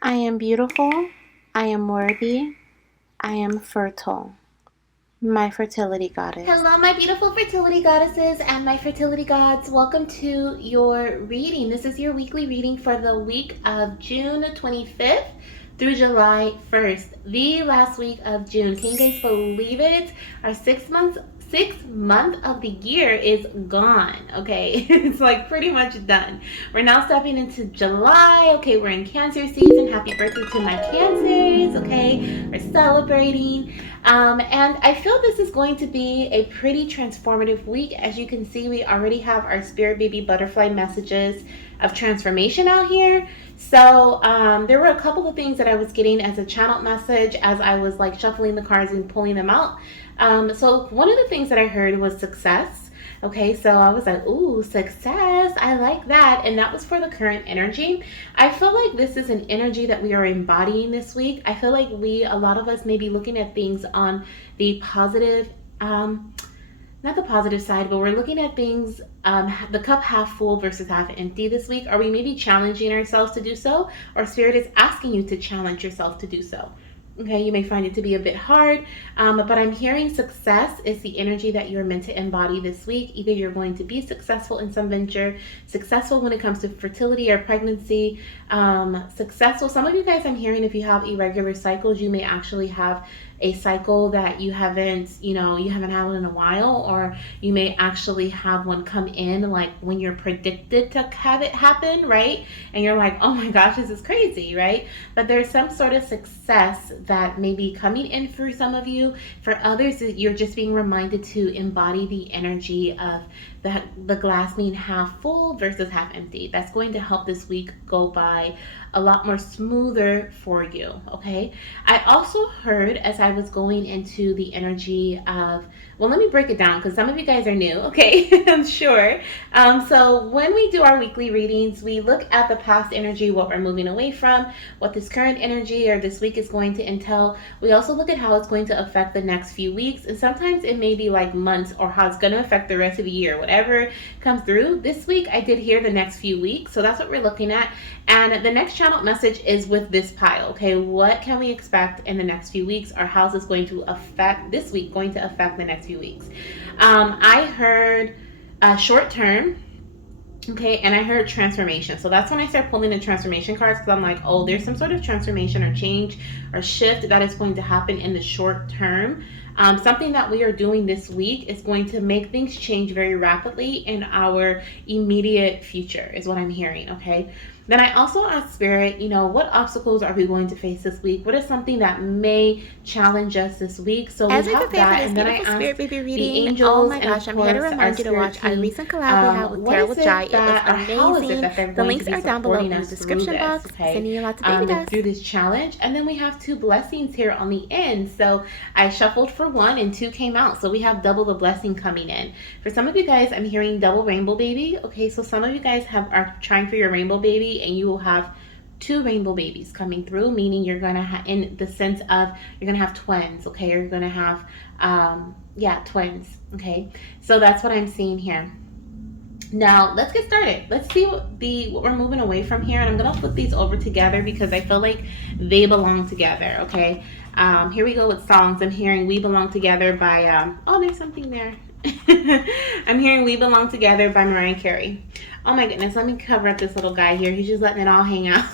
I am beautiful. I am worthy. I am fertile. My fertility goddess. Hello, my beautiful fertility goddesses and my fertility gods. Welcome to your reading. This is your weekly reading for the week of June 25th through July 1st, the last week of June. Can you guys believe it? Our 6 month of the year is gone. Okay, it's like pretty much done. We're now stepping into July. Okay, we're in Cancer season. Happy birthday to my Cancers. Okay, we're celebrating. And I feel this is going to be a pretty transformative week. As you can see, we already have our spirit baby butterfly messages of transformation out here. So there were a couple of things that I was getting as a channel message as I was like shuffling the cards and pulling them out. So one of the things that I heard was success. Okay, so I was like, ooh, success. I like that. And that was for the current energy. I feel like this is an energy that we are embodying this week. I feel like a lot of us may be looking at things on the positive, not the positive side, but we're looking at things, the cup half full versus half empty this week. Are we maybe challenging ourselves to do so? Or Spirit is asking you to challenge yourself to do so. Okay, you may find it to be a bit hard, but I'm hearing success is the energy that you're meant to embody this week. Either you're going to be successful in some venture, successful when it comes to fertility or pregnancy, successful. Some of you guys, I'm hearing, if you have irregular cycles, you may actually have a cycle that you haven't had one in a while, or you may actually have one come in like when you're predicted to have it happen, right? And you're like, oh my gosh, this is crazy, right? But there's some sort of success that may be coming in for some of you. For others, you're just being reminded to embody the energy of the glass being half full versus half empty. That's going to help this week go by a lot more smoother for you. Okay, I also heard as I was going into the energy of, well, let me break it down because some of you guys are new. Okay, I'm sure. So when we do our weekly readings, we look at the past energy, what we're moving away from, what this current energy or this week is going to entail. We also look at how it's going to affect the next few weeks, and sometimes it may be like months, or how it's going to affect the rest of the year. Whatever comes through this week, I did hear the next few weeks, so that's what we're looking at. And the next channel message is with this pile. Okay, what can we expect in the next few weeks, or how's this going to affect this week, going to affect the next few weeks? I heard short term. Okay, and I heard transformation. So that's when I start pulling the transformation cards, because I'm like, oh, there's some sort of transformation or change or shift that is going to happen in the short term. Something that we are doing this week is going to make things change very rapidly in our immediate future, is what I'm hearing. Okay. Then I also asked Spirit, what obstacles are we going to face this week? What is something that may challenge us this week? So we As I have prepare for that. this And then I beautiful asked spirit baby the reading, oh angels my and, gosh, of I'm here to course, our remind you to spirit watch our team, recent collab we had with what Tarot is with Jai. it It was that, or how is it amazing. that they're The going to links be are down below supporting in the us through description this, box. okay? Sending you lots of baby dust. Through this challenge. And then we have two blessings here on the end. So I shuffled for one and two came out. So we have double the blessing coming in. For some of you guys, I'm hearing double rainbow baby. Okay, so some of you guys are trying for your rainbow baby, and you will have two rainbow babies coming through, meaning you're gonna have, in the sense of, you're gonna have twins. Okay, you're gonna have twins. Okay, so that's what I'm seeing here. Now let's get started. Let's see what we're moving away from here, and I'm gonna put these over together because I feel like they belong together. Okay, here we go with songs. I'm hearing "We Belong Together" by oh, there's something there. I'm hearing "We Belong Together" by Mariah Carey. Oh my goodness, let me cover up this little guy here. He's just letting it all hang out.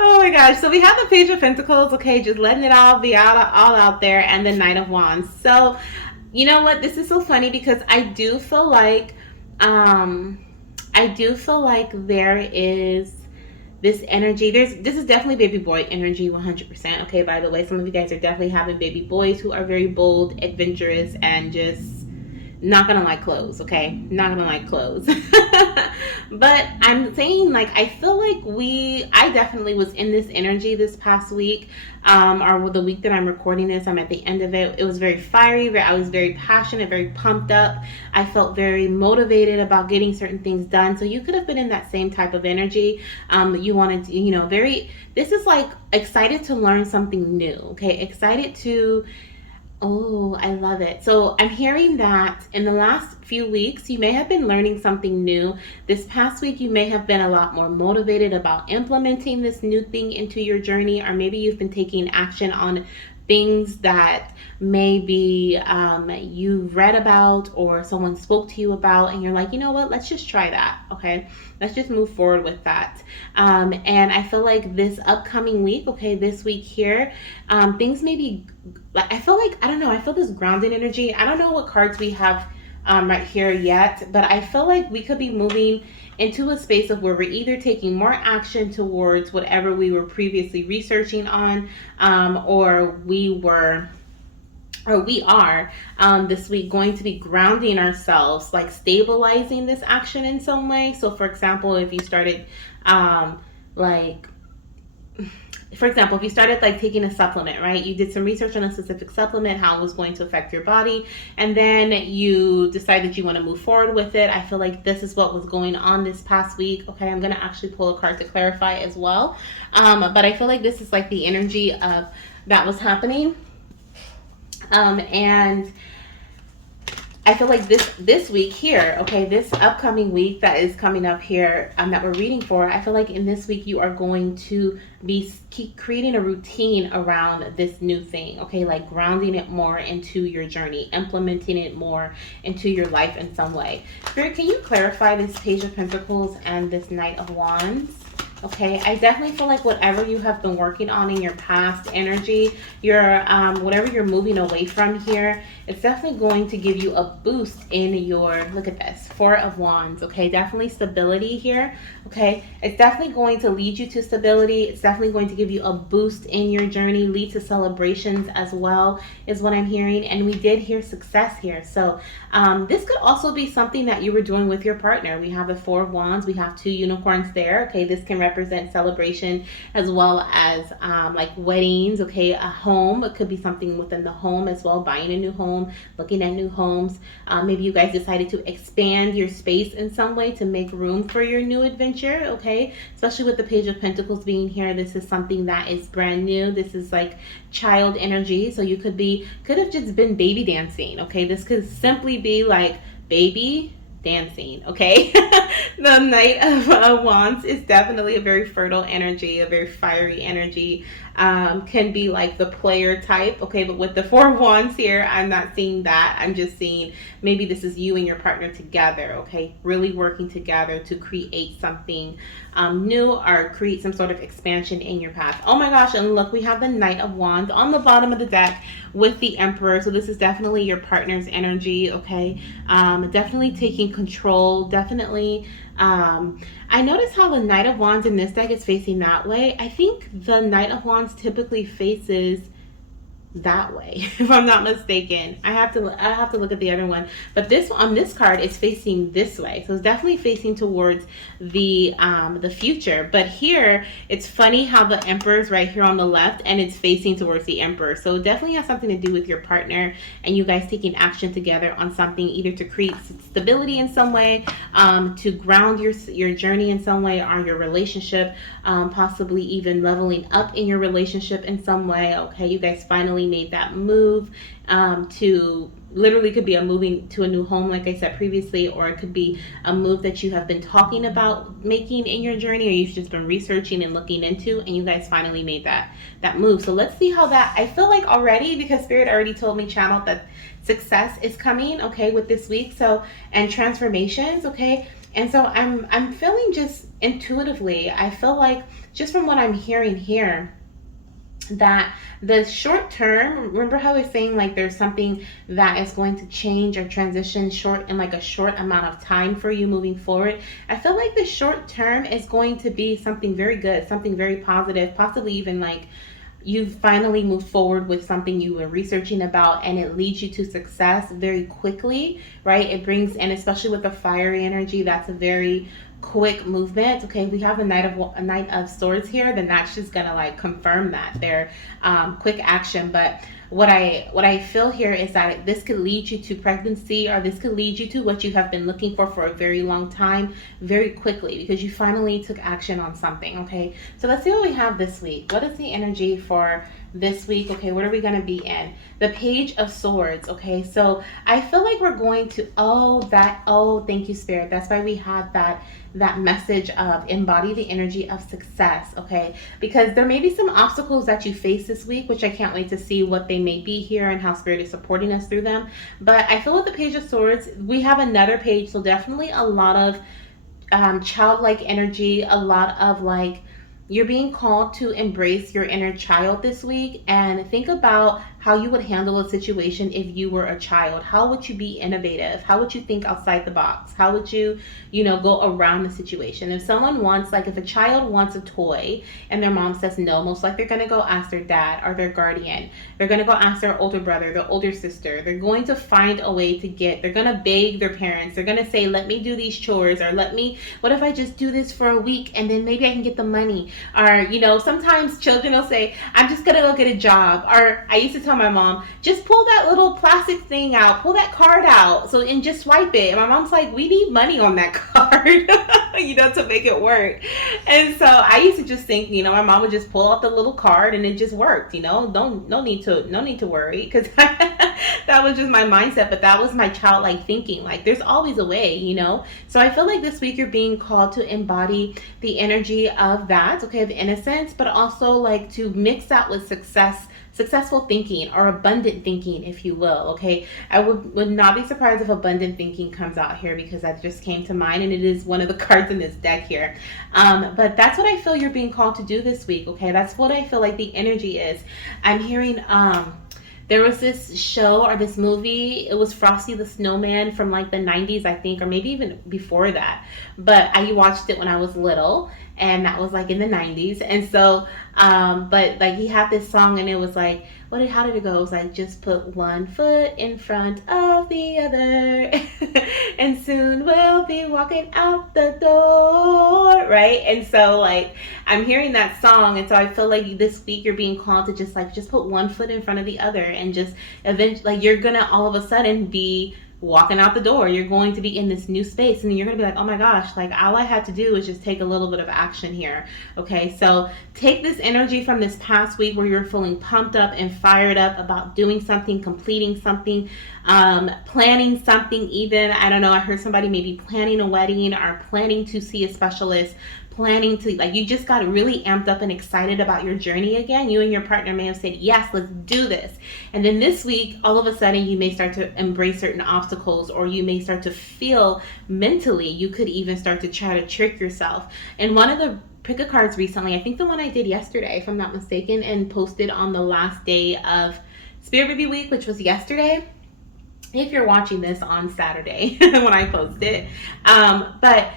Oh my gosh. So we have the Page of Pentacles, okay, just letting it all be all out there, and the Knight of Wands. So, you know what? This is so funny because I do feel like there is this energy. This is definitely baby boy energy 100%. Okay, by the way, some of you guys are definitely having baby boys who are very bold, adventurous, and just not gonna like clothes. Okay, not gonna like clothes. But I'm saying, like, I feel like I definitely was in this energy this past week, or the week that I'm recording this. I'm at the end of it. It was very fiery. I was very passionate, very pumped up. I felt very motivated about getting certain things done. So you could have been in that same type of energy. You wanted to, this is like excited to learn something new. Okay, excited to Oh, I love it. So I'm hearing that in the last few weeks, you may have been learning something new. This past week, you may have been a lot more motivated about implementing this new thing into your journey, or maybe you've been taking action on things that maybe you read about or someone spoke to you about, and you're like, you know what, let's just try that. Okay, let's just move forward with that. And I feel like this upcoming week, okay, this week here, things may be like, I feel like, I don't know, I feel this grounded energy. I don't know what cards we have right here yet, but I feel like we could be moving into a space of where we're either taking more action towards whatever we were previously researching on, or we are this week going to be grounding ourselves, like stabilizing this action in some way. So, for example, if you started like for example, if you started like taking a supplement, right? You did some research on a specific supplement, how it was going to affect your body, and then you decided you want to move forward with it. I feel like this is what was going on this past week. Okay, I'm going to actually pull a card to clarify as well. But I feel like this is like the energy of that was happening. And I feel like this week here, okay, this upcoming week that is coming up here, that we're reading for, I feel like in this week you are going to be keep creating a routine around this new thing, okay, like grounding it more into your journey, implementing it more into your life in some way. Spirit, can you clarify this Page of Pentacles and this Knight of Wands? Okay, I definitely feel like whatever you have been working on in your past energy, your whatever you're moving away from here, it's definitely going to give you a boost in your, look at this, Four of Wands. Okay, definitely stability here. Okay, it's definitely going to lead you to stability. It's definitely going to give you a boost in your journey, lead to celebrations as well, is what I'm hearing. And we did hear success here. So this could also be something that you were doing with your partner. We have the Four of Wands, we have two unicorns there. Okay, this can represent celebration as well as like weddings. Okay, a home, it could be something within the home as well, buying a new home, looking at new homes. Maybe you guys decided to expand your space in some way to make room for your new adventure. Okay, especially with the Page of Pentacles being here, this is something that is brand new. This is like child energy, so you could have just been baby dancing. Okay, this could simply be like baby dancing. Okay, the Knight of Wands is definitely a very fertile energy, a very fiery energy. Can be like the player type. Okay, but with the Four of Wands here, I'm not seeing that. I'm just seeing maybe this is you and your partner together. Okay, really working together to create something new, or create some sort of expansion in your path. Oh my gosh, and look, we have the Knight of Wands on the bottom of the deck with the Emperor. So this is definitely your partner's energy. Okay, definitely taking control, definitely I notice how the Knight of Wands in this deck is facing that way. I think the Knight of Wands typically faces that way, if I'm not mistaken. I have to look at the other one, but this on this card is facing this way, so it's definitely facing towards the future. But here it's funny how the Emperor is right here on the left and it's facing towards the Emperor, so it definitely has something to do with your partner and you guys taking action together on something, either to create stability in some way, to ground your journey in some way, or your relationship, possibly even leveling up in your relationship in some way. Okay, you guys finally made that move, to literally could be a moving to a new home, like I said previously, or it could be a move that you have been talking about making in your journey, or you've just been researching and looking into, and you guys finally made that move. So let's see how that, I feel like already, because Spirit already told me, channel, that success is coming, okay, with this week. So, and transformations, okay. And so I'm feeling just intuitively, I feel like just from what I'm hearing here, that the short term, remember how I was saying like there's something that is going to change or transition short in like a short amount of time for you moving forward. I feel like the short term is going to be something very good, something very positive, possibly even like you've finally moved forward with something you were researching about and it leads you to success very quickly, right? It brings, and especially with the fiery energy, that's a very quick movement. Okay, we have a Knight of Swords here, then that's just gonna like confirm that they're quick action. But what I feel here is that this could lead you to pregnancy, or this could lead you to what you have been looking for a very long time, very quickly, because you finally took action on something. Okay, so let's see what we have this week. What is the energy for this week. Okay, what are we going to be in? The Page of Swords. Okay, so I feel like we're going to, thank you, Spirit. That's why we had that message of embody the energy of success. Okay, because there may be some obstacles that you face this week, which I can't wait to see what they may be here and how Spirit is supporting us through them. But I feel with the Page of Swords, we have another page, so definitely a lot of childlike energy, a lot of like, you're being called to embrace your inner child this week and think about how you would handle a situation if you were a child. How would you be innovative? How would you think outside the box? How would you, go around the situation? If someone wants, like, if a child wants a toy and their mom says no, most likely they're going to go ask their dad or their guardian. They're going to go ask their older brother, their older sister. They're going to find a way to they're going to beg their parents. They're going to say, let me do these chores, or what if I just do this for a week and then maybe I can get the money? Or, sometimes children will say, I'm just going to go get a job. Or I used to tell my mom, just pull that little plastic thing out, pull that card out, and just swipe it. And my mom's like, we need money on that card, to make it work. And so I used to just think, my mom would just pull out the little card and it just worked, no need to worry, because that was just my mindset. But that was my childlike thinking, like there's always a way. So I feel like this week you're being called to embody the energy of that, okay, of innocence, but also like to mix that with successful thinking, or abundant thinking, if you will. Okay, I would not be surprised if abundant thinking comes out here, because that just came to mind, and it is one of the cards in this deck here. But that's what I feel you're being called to do this week. Okay, that's what I feel like the energy is. I'm hearing there was this show or this movie. It was Frosty the Snowman from like the 90s, I think, or maybe even before that. But I watched it when I was little, and that was like in the 90s. And so, but like he had this song, and it was like, how did it go? It was like, just put one foot in front of the other and soon we'll be walking out the door, right? And so like, I'm hearing that song, and so I feel like this week you're being called to just put one foot in front of the other, and just eventually, like, you're gonna all of a sudden be walking out the door. You're going to be in this new space, and you're going to be like, oh my gosh, like all I had to do is just take a little bit of action here. Okay, so take this energy from this past week where you're feeling pumped up and fired up about doing something, completing something, planning something even. I don't know, I heard somebody maybe planning a wedding or planning to see a specialist, planning to, like, you just got really amped up and excited about your journey again. You and your partner may have said, yes, let's do this. And then this week, all of a sudden, you may start to embrace certain obstacles, or you may start to feel mentally, you could even start to try to trick yourself. And one of the pick a cards recently, I think the one I did yesterday, if I'm not mistaken, and posted on the last day of Spirit Baby Week, which was yesterday, if you're watching this on Saturday when I post it. But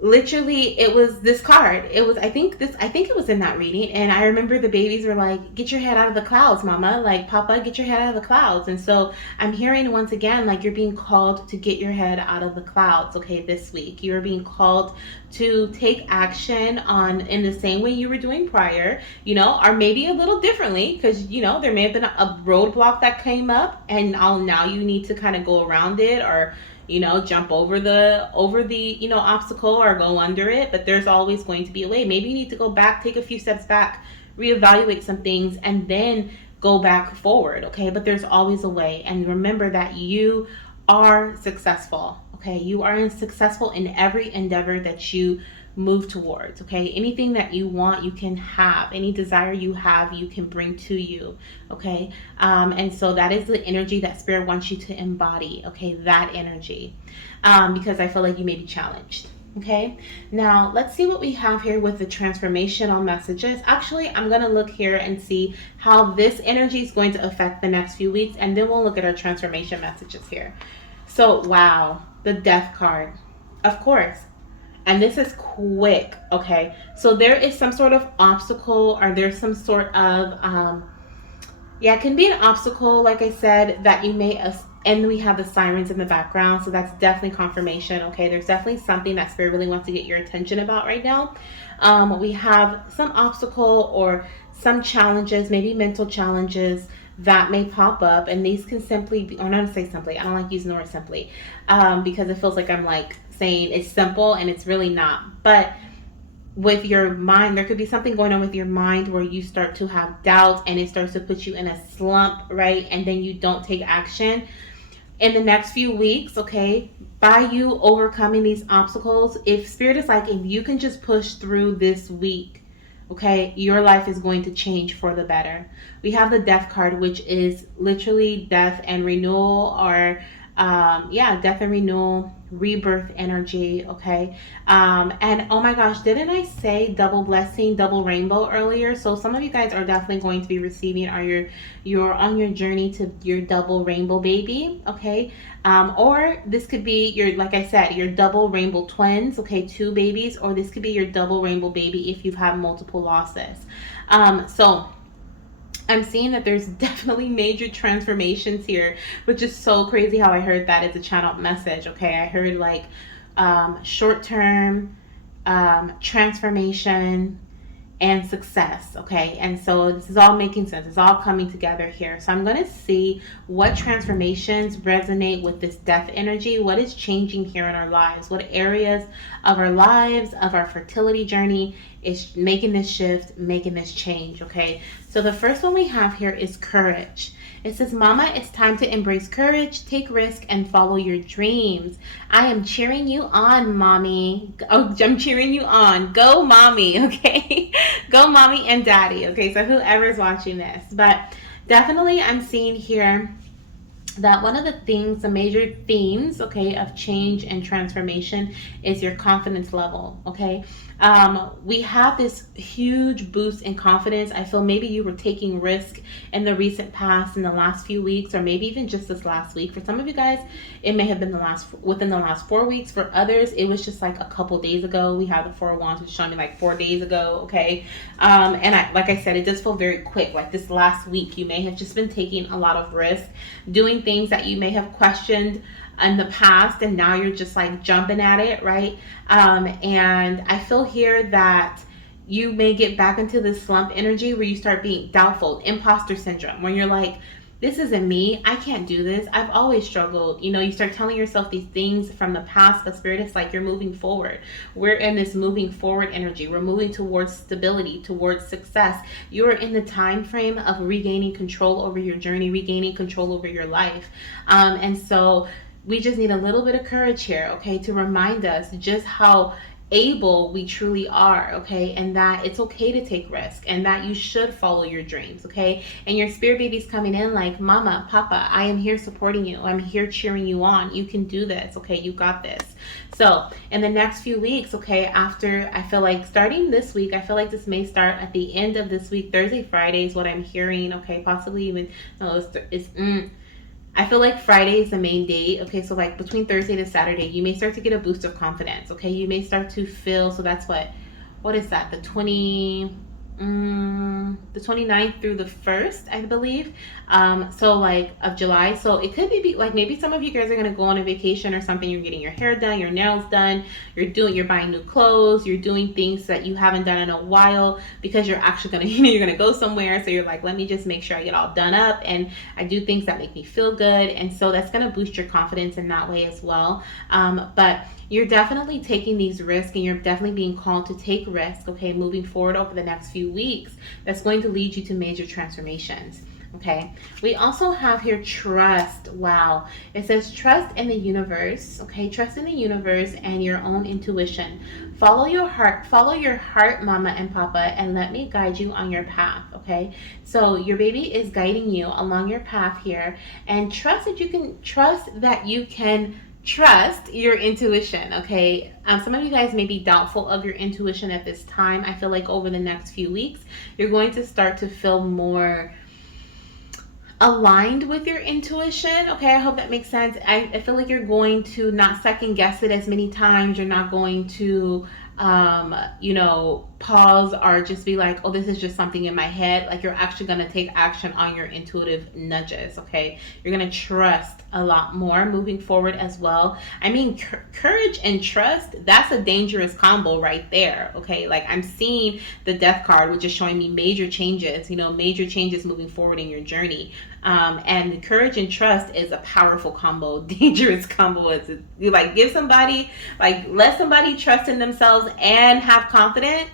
literally, it was this card. It was, I think it was in that reading, and I remember the babies were like, get your head out of the clouds, mama, like, papa, get your head out of the clouds. And so I'm hearing once again, like, you're being called to get your head out of the clouds. Okay, this week you're being called to take action in the same way you were doing prior, or maybe a little differently, because there may have been a roadblock that came up, and now you need to kind of go around it, or jump over the obstacle, or go under it. But there's always going to be a way. Maybe you need to go back, take a few steps back, reevaluate some things, and then go back forward. Okay, but there's always a way. And remember that you are successful. Okay, you are successful in every endeavor that you move towards. Okay, anything that you want, you can have. Any desire you have, you can bring to you. Okay, and so that is the energy that Spirit wants you to embody. Okay, that energy, because I feel like you may be challenged. Okay, now let's see what we have here with the transformational messages. Actually, I'm going to look here and see how this energy is going to affect the next few weeks, and then we'll look at our transformation messages here. So, wow, the Death card, of course. And this is quick, okay? So there is some sort of obstacle, or there's some sort of, it can be an obstacle, like I said, that you may, and we have the sirens in the background, so that's definitely confirmation, okay? There's definitely something that Spirit really wants to get your attention about right now. We have some obstacle or some challenges, maybe mental challenges, that may pop up, and these can simply be, or not to say simply, I don't like using the word simply, because it feels like I'm like saying it's simple, and it's really not. But with your mind, there could be something going on with your mind where you start to have doubts and it starts to put you in a slump, right? And then you don't take action. In the next few weeks, okay, by you overcoming these obstacles, if Spirit is like, if you can just push through this week, okay, your life is going to change for the better. We have the Death card, which is literally death and renewal, or death and renewal, rebirth energy, okay. And oh my gosh, didn't I say double blessing, double rainbow earlier? So some of you guys are definitely going to be receiving, or you're on your journey to your double rainbow baby, okay. Or this could be your, like I said, your double rainbow twins, okay, two babies, or this could be your double rainbow baby if you've had multiple losses. So I'm seeing that there's definitely major transformations here, which is so crazy how I heard that as a channeled message. Okay, I heard like short term transformation and success. Okay, and so this is all making sense. It's all coming together here. So I'm going to see what transformations resonate with this death energy. What is changing here in our lives? What areas of our lives, of our fertility journey, is making this shift, making this change? Okay, so the first one we have here is courage. It says, Mama, it's time to embrace courage, take risk, and follow your dreams. I am cheering you on, Mommy. Oh, I'm cheering you on. Go, Mommy, okay? Go, Mommy and Daddy, okay? So whoever's watching this. But definitely I'm seeing here that one of the things, the major themes, okay, of change and transformation is your confidence level, okay? We have this huge boost in confidence. I feel maybe you were taking risk in the recent past, in the last few weeks, or maybe even just this last week. For some of you guys, it may have been within the last 4 weeks. For others, it was just like a couple days ago. We have the Four of Wands, which is showing me like 4 days ago, okay? And like I said, it does feel very quick. Like this last week, you may have just been taking a lot of risk, doing things that you may have questioned in the past, and now you're just like jumping at it, right? And I feel here that you may get back into this slump energy where you start being doubtful, imposter syndrome, when you're like, this isn't me, I can't do this, I've always struggled. You know, you start telling yourself these things from the past, but Spirit is like, you're moving forward. We're in this moving forward energy. We're moving towards stability, towards success. You're in the time frame of regaining control over your journey, regaining control over your life. And so we just need a little bit of courage here, okay, to remind us just how able we truly are, okay, and that it's okay to take risk, and that you should follow your dreams, okay. And your spirit baby's coming in like, Mama, Papa, I am here supporting you, I'm here cheering you on, you can do this, okay, you got this. So in the next few weeks, okay, after, I feel like starting this week, I feel like this may start at the end of this week, Thursday, Friday is what I'm hearing, okay, possibly even, no, I feel like Friday is the main date. Okay, so like between Thursday to Saturday, you may start to get a boost of confidence. Okay, you may start to feel, so that's what is that? The 29th through the 1st, I believe. So like of July. So it could be like maybe some of you guys are gonna go on a vacation or something. You're getting your hair done, your nails done, you're buying new clothes, you're doing things that you haven't done in a while because you're actually gonna, you're gonna go somewhere. So you're like, let me just make sure I get all done up and I do things that make me feel good. And so that's gonna boost your confidence in that way as well. But you're definitely taking these risks, and you're definitely being called to take risks, okay, moving forward over the next few weeks. That's going to lead you to major transformations. Okay, we also have here trust. Wow, it says trust in the universe. Okay, trust in the universe and your own intuition. Follow your heart, Mama and Papa, and let me guide you on your path. Okay, so your baby is guiding you along your path here, and trust that you can trust your intuition, okay? Some of you guys may be doubtful of your intuition at this time. I feel like over the next few weeks, you're going to start to feel more aligned with your intuition, okay? I hope that makes sense. I feel like you're going to not second guess it as many times. You're not going to pause or just be like, oh, this is just something in my head. Like, you're actually going to take action on your intuitive nudges, okay? You're going to trust a lot more moving forward as well. I mean, courage and trust, that's a dangerous combo right there, okay? Like, I'm seeing the Death card, which is showing me major changes, major changes moving forward in your journey. And courage and trust is a powerful combo, dangerous combo. It's you like give somebody, like let somebody trust in themselves and have confidence.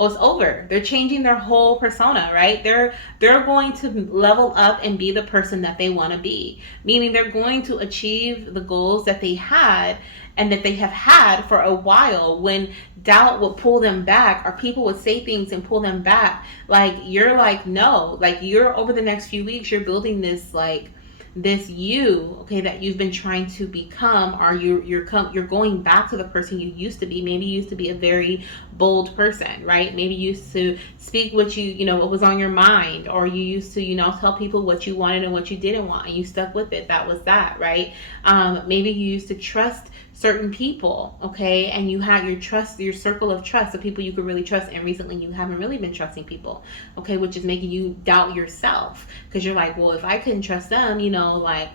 Oh, it's over. They're changing their whole persona, right? They're going to level up and be the person that they want to be. Meaning they're going to achieve the goals that they had and that they have had for a while, when doubt would pull them back, or people would say things and pull them back. Like you're like, no, like you're over the next few weeks, you're building this like this you, okay, that you've been trying to become, or you're going back to the person you used to be. Maybe you used to be a very bold person, right? Maybe you used to speak what was on your mind, or you used to tell people what you wanted and what you didn't want, and you stuck with it. That was that, right? Maybe you used to trust certain people, okay, and you had your circle of trust, the people you could really trust, and recently you haven't really been trusting people, okay, which is making you doubt yourself, because you're like, well, if I couldn't trust them, like,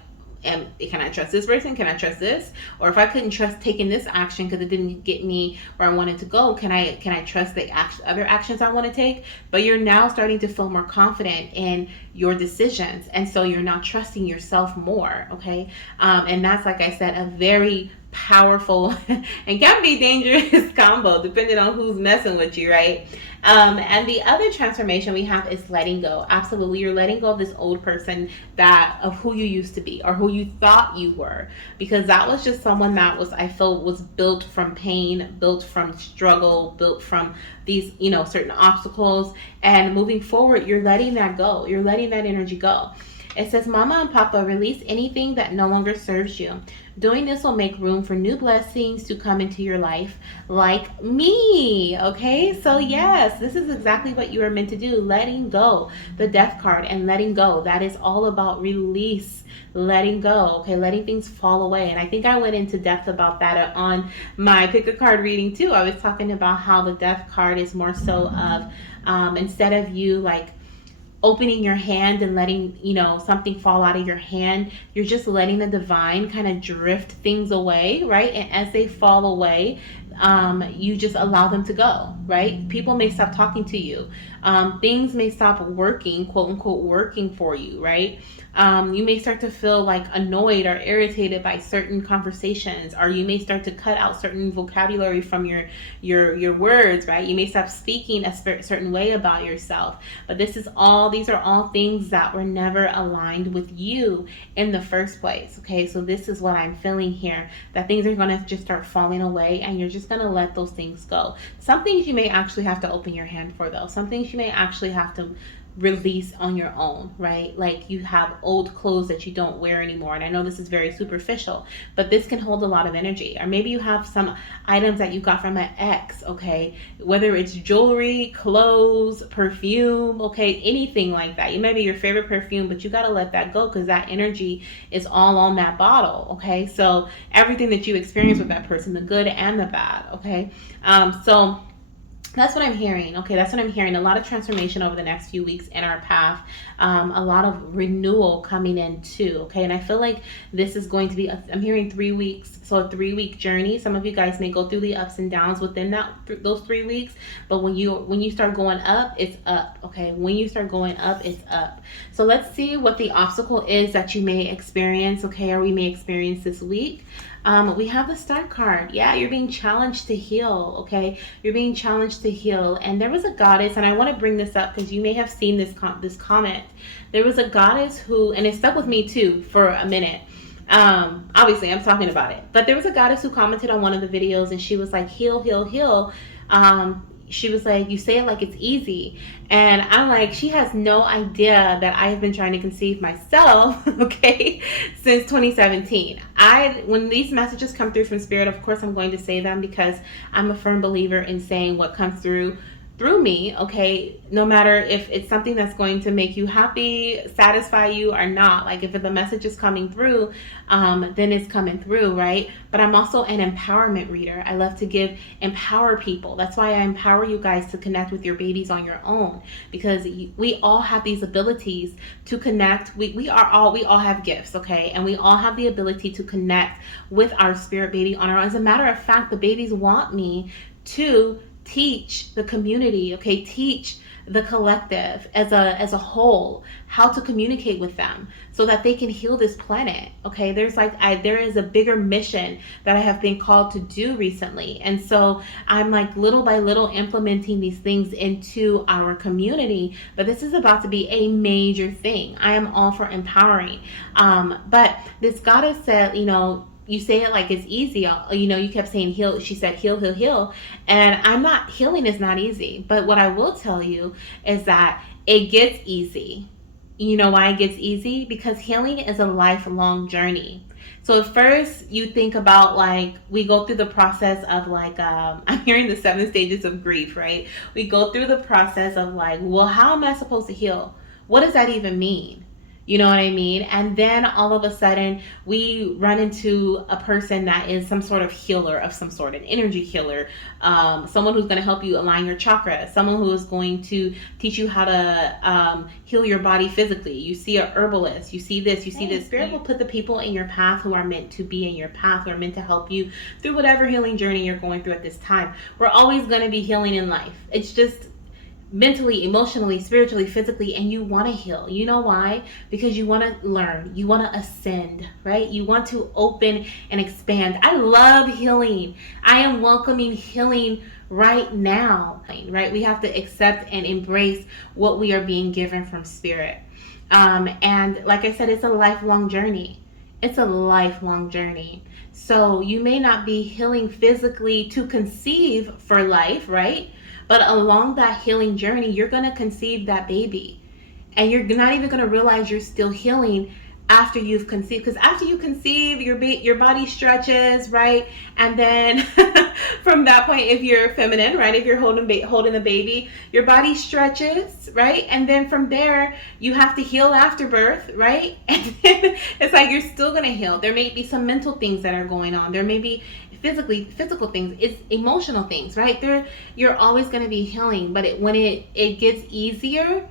and can I trust this person? Can I trust this? Or if I couldn't trust taking this action because it didn't get me where I wanted to go, can I trust the other actions I want to take? But you're now starting to feel more confident in your decisions, and so you're now trusting yourself more, okay? And that's, like I said, a very powerful and can be dangerous combo depending on who's messing with you, right? And the other transformation we have is letting go. Absolutely, you're letting go of this old person, of who you used to be or who you thought you were, because that was just someone that I feel was built from pain, built from struggle, built from these certain obstacles. And moving forward, you're letting that go. You're letting that energy go. It says, Mama and Papa, release anything that no longer serves you. Doing this will make room for new blessings to come into your life, like me. Okay, so yes, this is exactly what you are meant to do. Letting go, the death card, and letting go. That is all about release, letting go. Okay, letting things fall away. And I think I went into depth about that on my pick a card reading too. I was talking about how the death card is more so of instead of you like opening your hand and letting something fall out of your hand, you're just letting the divine kind of drift things away, right? And as they fall away, you just allow them to go, right? People may stop talking to you, things may stop working, quote unquote, working for you, right? You may start to feel like annoyed or irritated by certain conversations, or you may start to cut out certain vocabulary from your words, right? You may stop speaking a certain way about yourself. But these are all things that were never aligned with you in the first place. Okay, so this is what I'm feeling here, that things are going to just start falling away, and you're just going to let those things go. Some things you may actually have to open your hand for, though. Some things you may actually have to release on your own, right? Like you have old clothes that you don't wear anymore. And I know this is very superficial, but this can hold a lot of energy. Or maybe you have some items that you got from an ex, okay? Whether it's jewelry, clothes, perfume, okay? Anything like that. It may be your favorite perfume, but you got to let that go, because that energy is all on that bottle, okay? So everything that you experience with that person, the good and the bad, okay? So that's what I'm hearing. Okay, that's what I'm hearing. A lot of transformation over the next few weeks in our path. A lot of renewal coming in too. Okay, and I feel like this is going to be, I'm hearing 3 weeks. So a 3-week journey. Some of you guys may go through the ups and downs within those 3 weeks. But when you start going up, it's up. Okay, when you start going up, it's up. So let's see what the obstacle is that you may experience. Okay, or we may experience this week. We have the Star card. Yeah, you're being challenged to heal, okay? You're being challenged to heal. And there was a goddess, and I want to bring this up because you may have seen this comment. There was a goddess who, and it stuck with me too for a minute. Obviously, I'm talking about it. But there was a goddess who commented on one of the videos, and she was like, heal, heal, heal. She was like, you say it like it's easy. And I'm like, she has no idea that I have been trying to conceive myself, okay, since 2017. When these messages come through from Spirit, of course, I'm going to say them, because I'm a firm believer in saying what comes through me, okay, no matter if it's something that's going to make you happy, satisfy you or not. Like if the message is coming through, then it's coming through, right? But I'm also an empowerment reader. I love to empower people. That's why I empower you guys to connect with your babies on your own, because we all have these abilities to connect. We all have gifts, okay? And we all have the ability to connect with our spirit baby on our own. As a matter of fact, the babies want me to teach the community, okay, teach the collective as a whole how to communicate with them so that they can heal this planet. Okay, there is a bigger mission that I have been called to do recently, and so I'm like little by little implementing these things into our community. But this is about to be a major thing. I am all for empowering, but this goddess said, you say it like it's easy. You kept saying heal. She said heal, heal, heal. And healing is not easy. But what I will tell you is that it gets easy. You know why it gets easy? Because healing is a lifelong journey. So at first you think about, like, we go through the process of, like, I'm hearing the 7 stages of grief, right? We go through the process of, like, well, how am I supposed to heal? What does that even mean? You know what I mean? And then all of a sudden, we run into a person that is some sort of healer of some sort, an energy healer, someone who's going to help you align your chakras, someone who is going to teach you how to heal your body physically. You see a herbalist, you see this, you see this. Spirit will put the people in your path who are meant to be in your path, who are meant to help you through whatever healing journey you're going through at this time. We're always going to be healing in life. It's just mentally, emotionally, spiritually, physically, and you want to heal. You know why? Because you want to learn, you want to ascend, right? You want to open and expand. I love healing. I am welcoming healing right now, right? We have to accept and embrace what we are being given from spirit. And like I said, it's a lifelong journey. It's a lifelong journey. So you may not be healing physically to conceive for life, right? But along that healing journey, you're going to conceive that baby. And you're not even going to realize you're still healing after you've conceived. Because after you conceive, your body stretches, right? And then from that point, if you're feminine, right? If you're holding the baby, your body stretches, right? And then from there, you have to heal after birth, right? And then it's like you're still going to heal. There may be some mental things that are going on. There may be physical things. It's emotional things, right? You're always going to be healing. But when it gets easier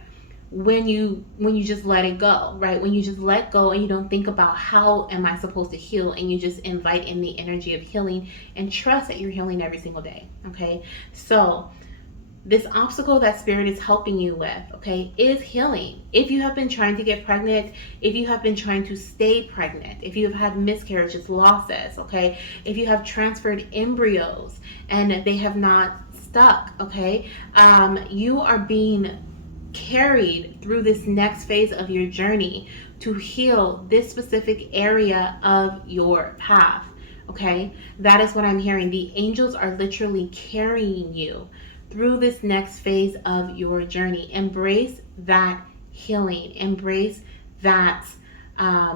when you just let it go, right? When you just let go and you don't think about how am I supposed to heal, and you just invite in the energy of healing and trust that you're healing every single day. Okay, so this obstacle that spirit is helping you with, okay, is healing. If you have been trying to get pregnant, if you have been trying to stay pregnant, if you have had miscarriages, losses, okay, if you have transferred embryos and they have not stuck, okay, you are being carried through this next phase of your journey to heal this specific area of your path. Okay, that is what I'm hearing. The angels are literally carrying you through this next phase of your journey. Embrace that healing. Embrace that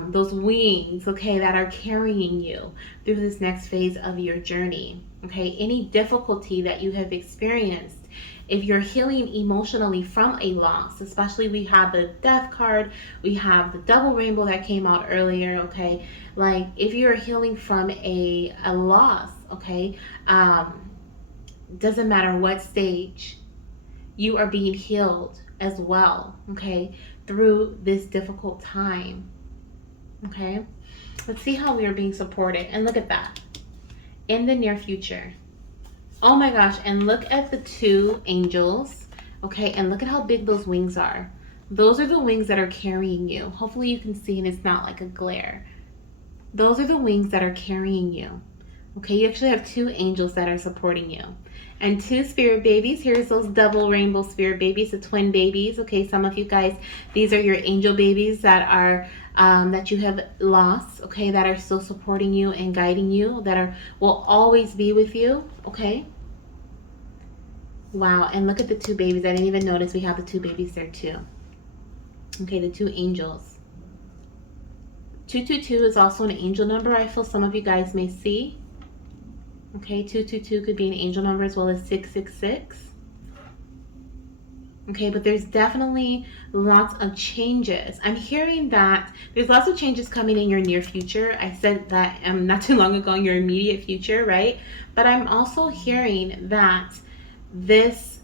those wings, okay, that are carrying you through this next phase of your journey. Okay, any difficulty that you have experienced, if you're healing emotionally from a loss, especially we have the death card, we have the double rainbow that came out earlier, okay? Like if you're healing from a loss, okay, doesn't matter what stage, you are being healed as well, okay, through this difficult time, okay? Let's see how we are being supported. And look at that. In the near future. Oh my gosh, and look at the 2 angels, okay, and look at how big those wings are. Those are the wings that are carrying you. Hopefully you can see and it's not like a glare. Those are the wings that are carrying you. Okay, you actually have 2 angels that are supporting you. And 2 spirit babies. Here's those double rainbow spirit babies, the twin babies. Okay, some of you guys, these are your angel babies that are that you have lost, okay, that are still supporting you and guiding you, that will always be with you, okay? Wow, and look at the 2 babies. I didn't even notice we have the 2 babies there too. Okay, the 2 angels. 222 is also an angel number. I feel some of you guys may see. Okay, 222 could be an angel number as well as 666. Okay, but there's definitely lots of changes. I'm hearing that there's lots of changes coming in your near future. I said that not too long ago in your immediate future, right? But I'm also hearing that this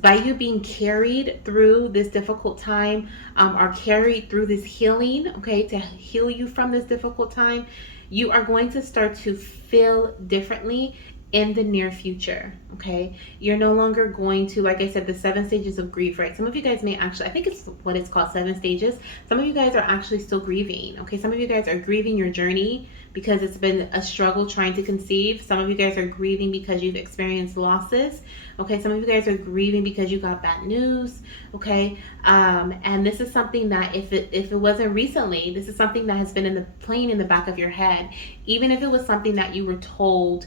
by you being carried through this difficult time, or carried through this healing, okay, to heal you from this difficult time, you are going to start to feel differently in the near future, Okay, you're no longer going to, like I said, the 7 stages of grief, right? Some of you guys may actually, I think it's what it's called, 7 stages. Some of you guys are actually still grieving. Okay, some of you guys are grieving your journey because it's been a struggle trying to conceive. Some of you guys are grieving because you've experienced losses. Okay, some of you guys are grieving because you got bad news. Okay, and this is something that if it wasn't recently, this is something that has been playing in the back of your head, even if it was something that you were told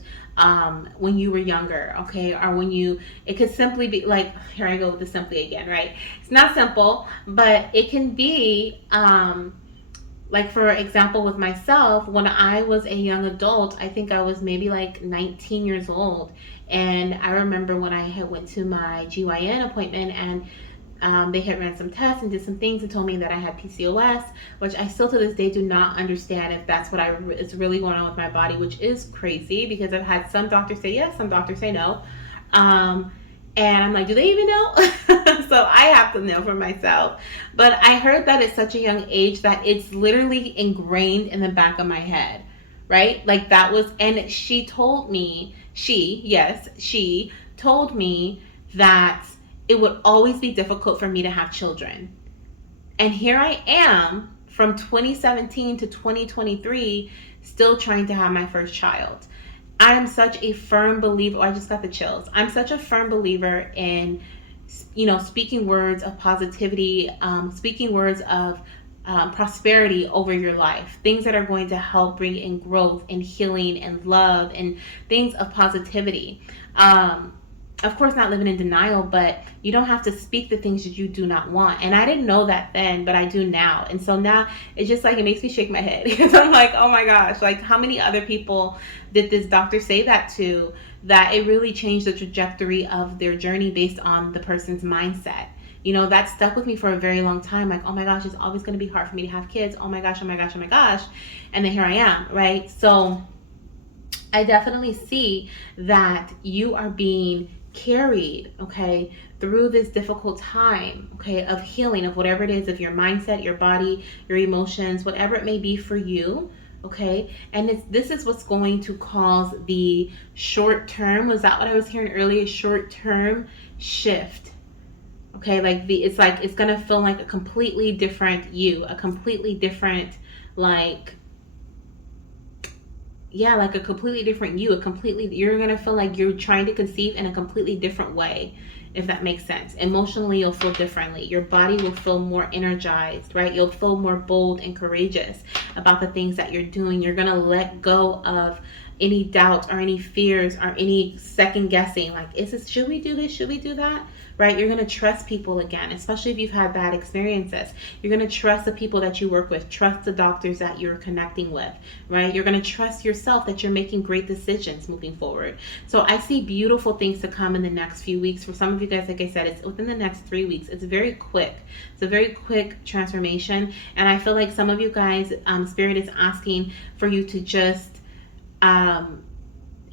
when you were younger, okay, or it could simply be like, here I go with the simply again, right? It's not simple, but it can be like, for example, with myself, when I was a young adult, I think I was maybe like 19 years old. And I remember when I had went to my GYN appointment, and they had ran some tests and did some things and told me that I had PCOS, which I still to this day do not understand if that's what is really going on with my body, which is crazy because I've had some doctors say yes, some doctors say no. And I'm like, do they even know? So I have to know for myself. But I heard that at such a young age that it's literally ingrained in the back of my head, right? Like that was, and she told me, she told me that it would always be difficult for me to have children. And here I am from 2017 to 2023, still trying to have my first child. I am such a firm believer. Oh, I just got the chills. I'm such a firm believer in, speaking words of positivity, speaking words of prosperity over your life, things that are going to help bring in growth and healing and love and things of positivity. Of course, not living in denial, but you don't have to speak the things that you do not want. And I didn't know that then, but I do now. And so now it's just like, it makes me shake my head because I'm like, oh my gosh, like how many other people did this doctor say that to, that it really changed the trajectory of their journey based on the person's mindset. That stuck with me for a very long time. Like, oh my gosh, it's always going to be hard for me to have kids. Oh my gosh, oh my gosh, oh my gosh. And then here I am, right? So I definitely see that you are being carried, okay, through this difficult time, okay, of healing, of whatever it is, of your mindset, your body, your emotions, whatever it may be for you, okay. And this is what's going to cause the short term, was that what I was hearing earlier, short term shift, okay. Like it's gonna feel like a completely different you, a completely different, like, yeah, like a completely different you, you're gonna feel like you're trying to conceive in a completely different way, if that makes sense. Emotionally, you'll feel differently. Your body will feel more energized, right? You'll feel more bold and courageous about the things that you're doing. You're gonna let go of any doubts or any fears or any second guessing, like, should we do this, should we do that, right? You're going to trust people again, especially if you've had bad experiences. You're going to trust the people that you work with, trust the doctors that you're connecting with, right? You're going to trust yourself that you're making great decisions moving forward. So I see beautiful things to come in the next few weeks. For some of you guys, like I said, it's within the next 3 weeks. It's very quick. It's a very quick transformation. And I feel like some of you guys, Spirit is asking for you to just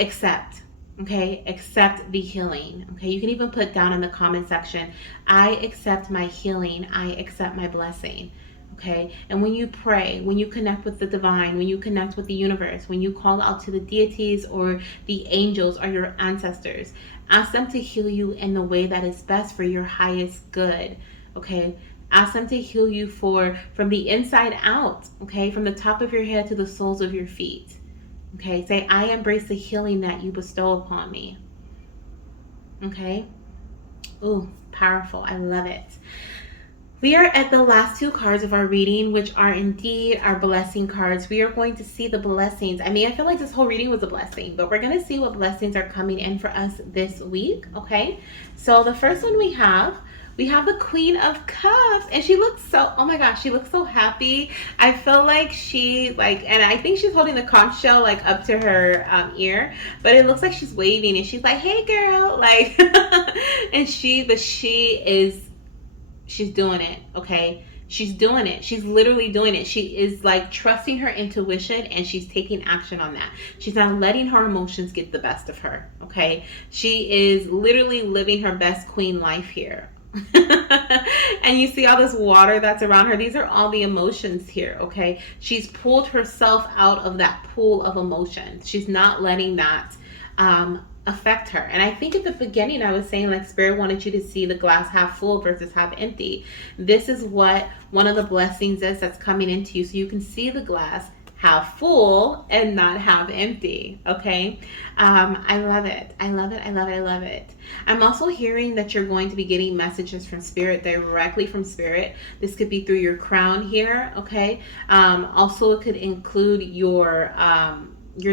accept, okay, accept the healing, okay. You can even put down in the comment section, I accept my healing, I accept my blessing, okay. And when you pray, when you connect with the divine, when you connect with the universe, when you call out to the deities or the angels or your ancestors, ask them to heal you in the way that is best for your highest good, okay. Ask them to heal you from the inside out, okay, from the top of your head to the soles of your feet. Okay, say, I embrace the healing that you bestow upon me. Okay. Ooh, powerful. I love it. We are at the last 2 cards of our reading, which are indeed our blessing cards. We are going to see the blessings. I mean, I feel like this whole reading was a blessing, but we're going to see what blessings are coming in for us this week. Okay. So the first one we have the Queen of Cups, and she looks so, oh my gosh, she looks so happy. I feel like and I think she's holding the conch shell like up to her ear, but it looks like she's waving and she's like, hey girl, like, and she's doing it, okay? She's doing it. She's literally doing it. She is like trusting her intuition and she's taking action on that. She's not letting her emotions get the best of her, okay? She is literally living her best queen life here. And you see all this water that's around her. These are all the emotions here, okay? She's pulled herself out of that pool of emotions. She's not letting that affect her. And I think at the beginning I was saying like Spirit wanted you to see the glass half full versus half empty. This is what one of the blessings is that's coming into you, so you can see the glass half full and not half empty. Okay. I love it. I love it. I love it. I love it. I'm also hearing that you're going to be getting messages from Spirit, directly from Spirit. This could be through your crown here. Okay. Also it could include your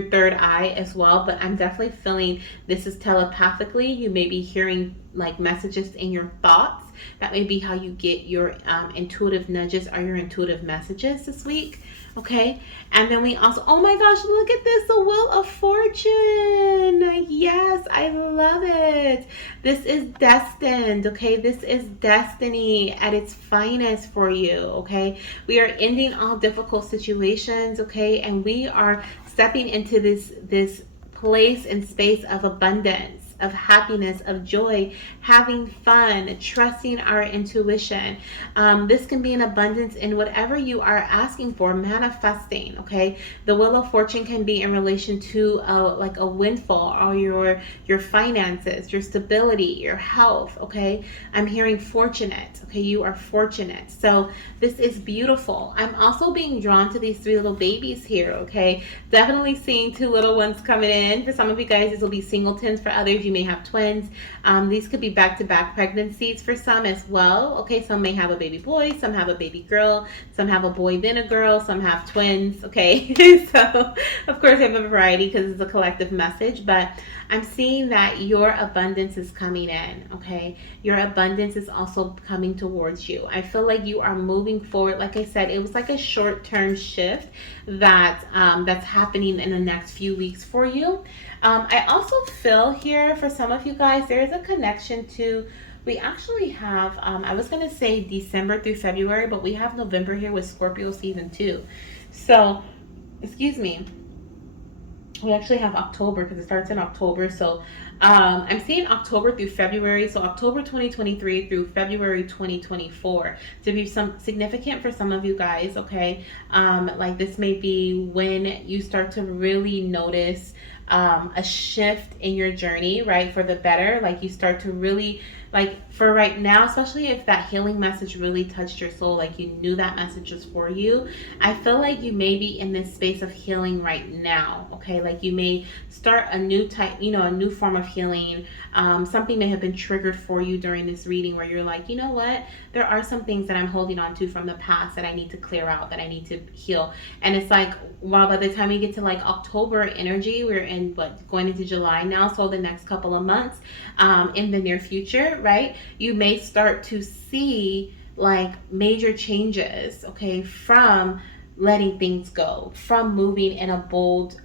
third eye as well, but I'm definitely feeling this is telepathically. You may be hearing like messages in your thoughts. That may be how you get your intuitive nudges or your intuitive messages this week. Okay. And then we also, oh my gosh, look at this, the Wheel of Fortune. Yes, I love it. This is destined. Okay. This is destiny at its finest for you. Okay. We are ending all difficult situations. Okay. And we are stepping into this place and space of abundance, of happiness, of joy, having fun, trusting our intuition. This can be an abundance in whatever you are asking for, manifesting. Okay, the Wheel of Fortune can be in relation to like a windfall, or your finances, your stability, your health. Okay, I'm hearing fortunate. Okay, you are fortunate. So this is beautiful. I'm also being drawn to these three little babies here. Okay, definitely seeing two little ones coming in. For some of you guys, this will be singletons. For others, you may have twins. These could be back-to-back pregnancies for some as well. Okay, some may have a baby boy, some have a baby girl, some have a boy then a girl, some have twins. Okay, so of course I have a variety because it's a collective message, but I'm seeing that your abundance is coming in. Okay, your abundance is also coming towards you. I feel like you are moving forward. Like I said, it was like a short-term shift that's happening in the next few weeks for you. I also feel here for some of you guys, there is a connection to, we actually have, I was going to say December through February, but we have November here with Scorpio season 2. So, excuse me, we actually have October because it starts in October. So I'm seeing October through February. So October 2023 through February 2024 to be some significant for some of you guys. Okay. Like this may be when you start to really notice a shift in your journey, right? For the better. Like you start to really, like for right now, especially if that healing message really touched your soul, like you knew that message was for you, I feel like you may be in this space of healing right now. Okay, like you may start a new type, a new form of healing. Something may have been triggered for you during this reading where you're like, you know what, there are some things that I'm holding on to from the past that I need to clear out, that I need to heal. And it's like, well, by the time we get to like October energy, we're in going into July now, so the next couple of months, in the near future, right, you may start to see like major changes, okay, from letting things go, from moving in a bold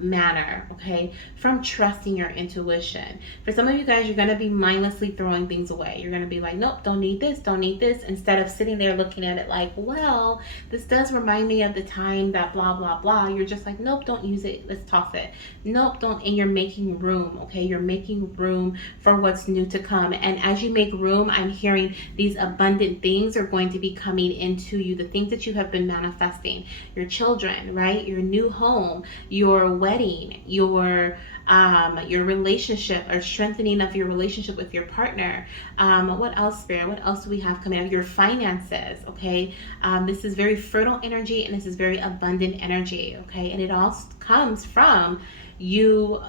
manner, okay, from trusting your intuition. For some of you guys, you're going to be mindlessly throwing things away. You're going to be like, nope, don't need this, don't need this, instead of sitting there looking at it like, well, this does remind me of the time that blah blah blah. You're just like, nope, don't use it, let's toss it. Nope, don't. And you're making room, okay, you're making room for what's new to come. And as you make room, I'm hearing these abundant things are going to be coming into you, the things that you have been manifesting, your children, right, your new home, your wedding, your relationship, or strengthening of your relationship with your partner. What else, Spirit? What else do we have coming up? Your finances, okay? This is very fertile energy, and this is very abundant energy, okay? And it all comes from you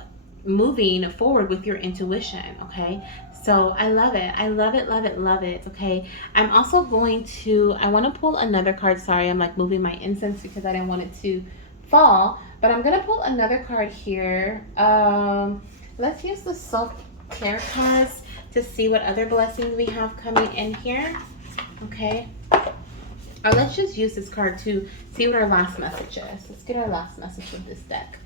moving forward with your intuition, okay? So I love it. I love it, love it, love it. Okay. I'm also I want to pull another card. Sorry, I'm like moving my incense because I didn't want it to fall. But I'm going to pull another card here. Let's use the self-care cards to see what other blessings we have coming in here. Okay. Or let's just use this card to see what our last message is. Let's get our last message with this deck.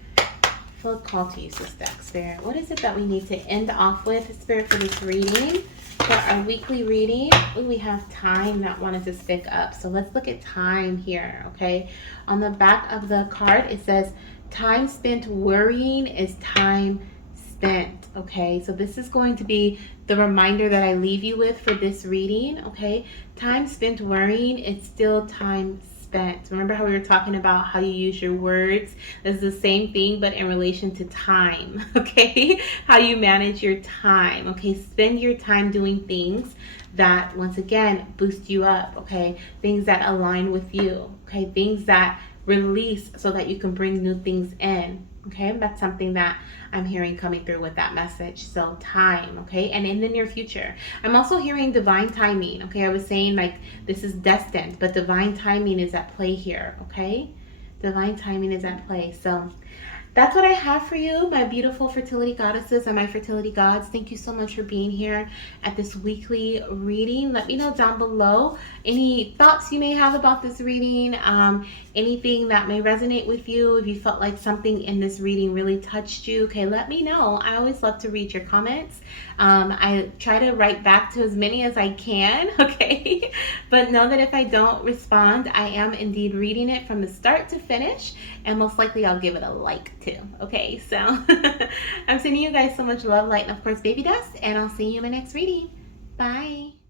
Feel called to use this deck, Spirit. What is it that we need to end off with, Spirit, for this reading? For our weekly reading, we have time that wanted to stick up. So let's look at time here, okay? On the back of the card, it says, time spent worrying is time spent, okay? So this is going to be the reminder that I leave you with for this reading, okay? Time spent worrying is still time spent. spent. Remember how we were talking about how you use your words? This is the same thing, but in relation to time, okay? How you manage your time, okay? Spend your time doing things that, once again, boost you up, okay? Things that align with you, okay? Things that release so that you can bring new things in. Okay, that's something that I'm hearing coming through with that message. So, time, okay, and in the near future. I'm also hearing divine timing, okay. I was saying like this is destined, but divine timing is at play here, okay. Divine timing is at play. So, that's what I have for you, my beautiful fertility goddesses and my fertility gods. Thank you so much for being here at this weekly reading. Let me know down below any thoughts you may have about this reading, anything that may resonate with you. If you felt like something in this reading really touched you, okay, let me know. I always love to read your comments. I try to write back to as many as I can, okay? But know that if I don't respond, I am indeed reading it from the start to finish, and most likely I'll give it a like too. Okay, so I'm sending you guys so much love, light, and of course baby dust, and I'll see you in my next reading. Bye.